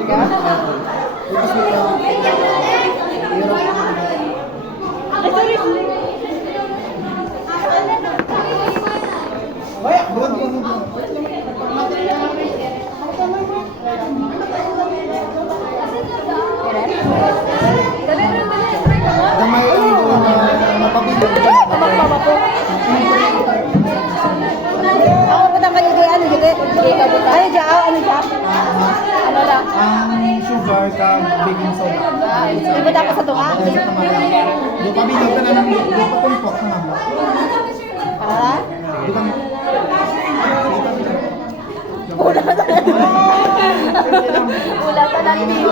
Sige. Ay, sorry. Damay ang mapapilog. Ako pa naman yung ano gede. Ano dyan? Ano dyan? Ano lang? Ang sugar ka baking soda. Di ba dapat sa tunga? Yung pabilog ka na lang, yung patumpok na lang. Para? Yung kami. Wala na lang dito.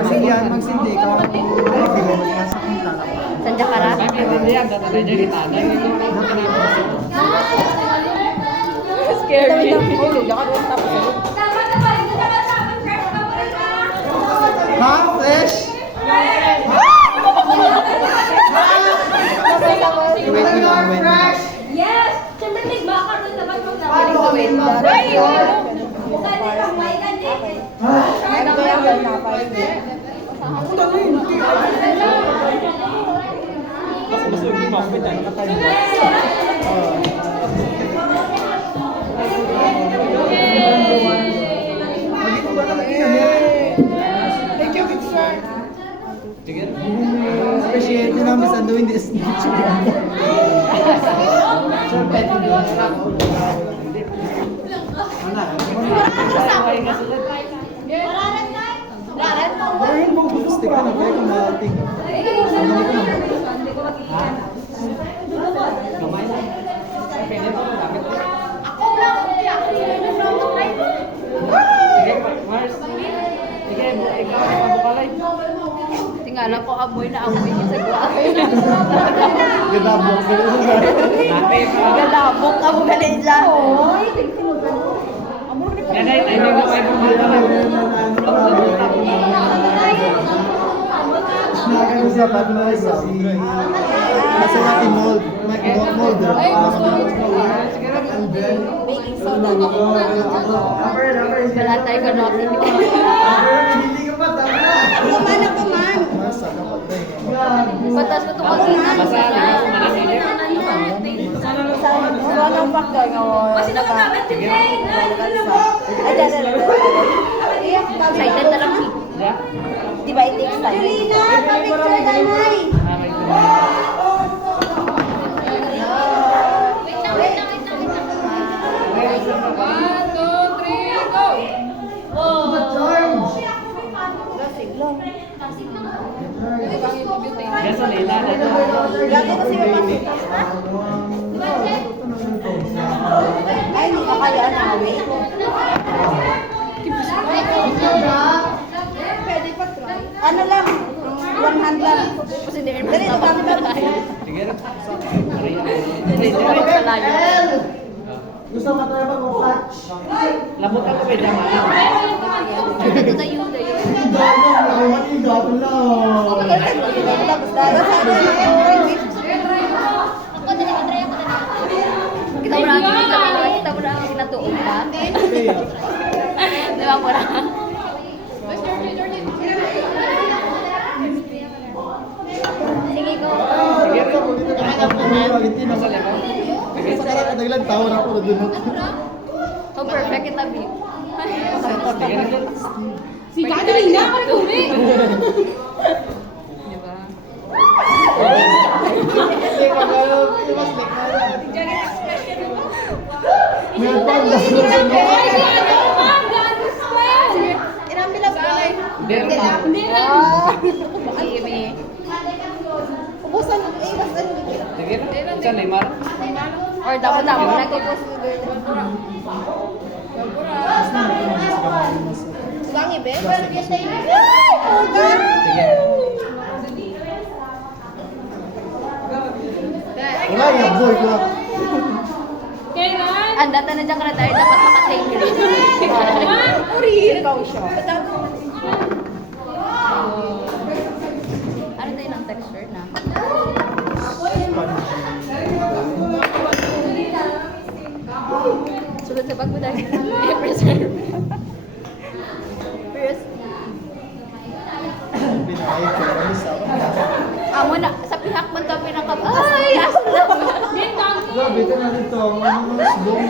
Kasi yan, magsindi ka. Nasa punta lang. Sa Jakarta? Scary. Ha? Fresh? Wait mo lang, wait mo lang. Yes! Siyempre may macaron naman kung Wait lang. Mukha din ang may ganyan. Thank you, big sir. Appreciate you namin sa doing this. Sir, pwede doon. Pero mo gusto ka na kaya kung nating. Ako lang, kaya ako yung from the driver. Tingala ko amoy na amoy sa guwapay. Gadabok. Galabok ako galing dyan. Nakakasapat na isa. Nasa natin mold. Molder. Baking soda. Wala tayo ganotin. Hindi ka pa, tama na. Kuman ako, ma'am. Masa ka pa tayo. Patas na ito kanina. Sa anong pakda nga mo? Kasi nakagamit din eh. Ay, dada. Excited na lang. Di ba it takes time? Julina, pa-picture na nay. Lagi kasi may ay, hindi ka kaya na wait. Ano lang? 100 lang. Kasi hindi rin dali, dami na tayo. Gusto mo tayo mag-flash? Lamot ako may dama lang. Ito tayo yun. Matigat lang. Kita mo na, kita mo na, sinatuon ka. Di ba mo na? Sige ko. Naglang tawa na ako na dunod. So perfect kita, B. Si Catalina, ka na gumi. Di ba? May panda. Ilang bilang ba? Hindi na. Imi. Ubusan, eh, mas ano. Sige na. Isa Neymar. Or damo-damo na ko. Sugang ibe? Wala yung boy ko. Kailan? Ang data na dyan ka na tayo, dapat makatake rin. Uri! Ikaw siya. Ano tayo ng texture na? sa bag mo dahil. I-preserve. First, Pinakayot ko lang sa amo na, sa pihak mo ito ay, aso lang. Grabe ka natin to. Ano mga subong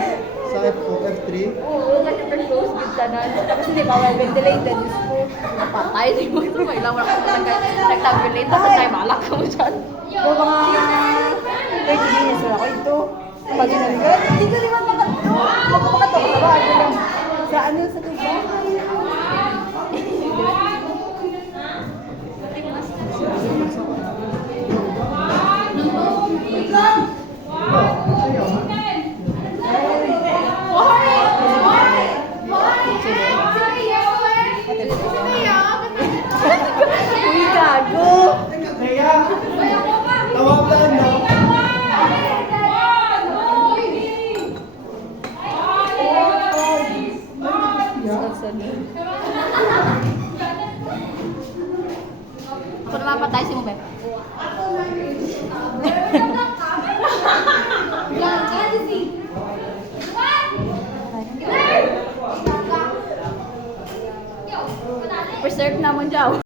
sa F3? Oo, kasi per-close din ka na. Tapos hindi pa well-ventilated. Diyos ko, napatay. Hindi mo ito. May lang wala ko nag-tabulate. Tapos tayo malak ka mo dyan. Yung mga 30 minutes wala ko ito. Pag ginagawa, hindi ko naman makato. Makato ka ba? Ano lang. Sa ano sa tubo? Uy, gago. Naya! Tawagan no? Ako naman patay si mo, Beb. Preserve naman dyan.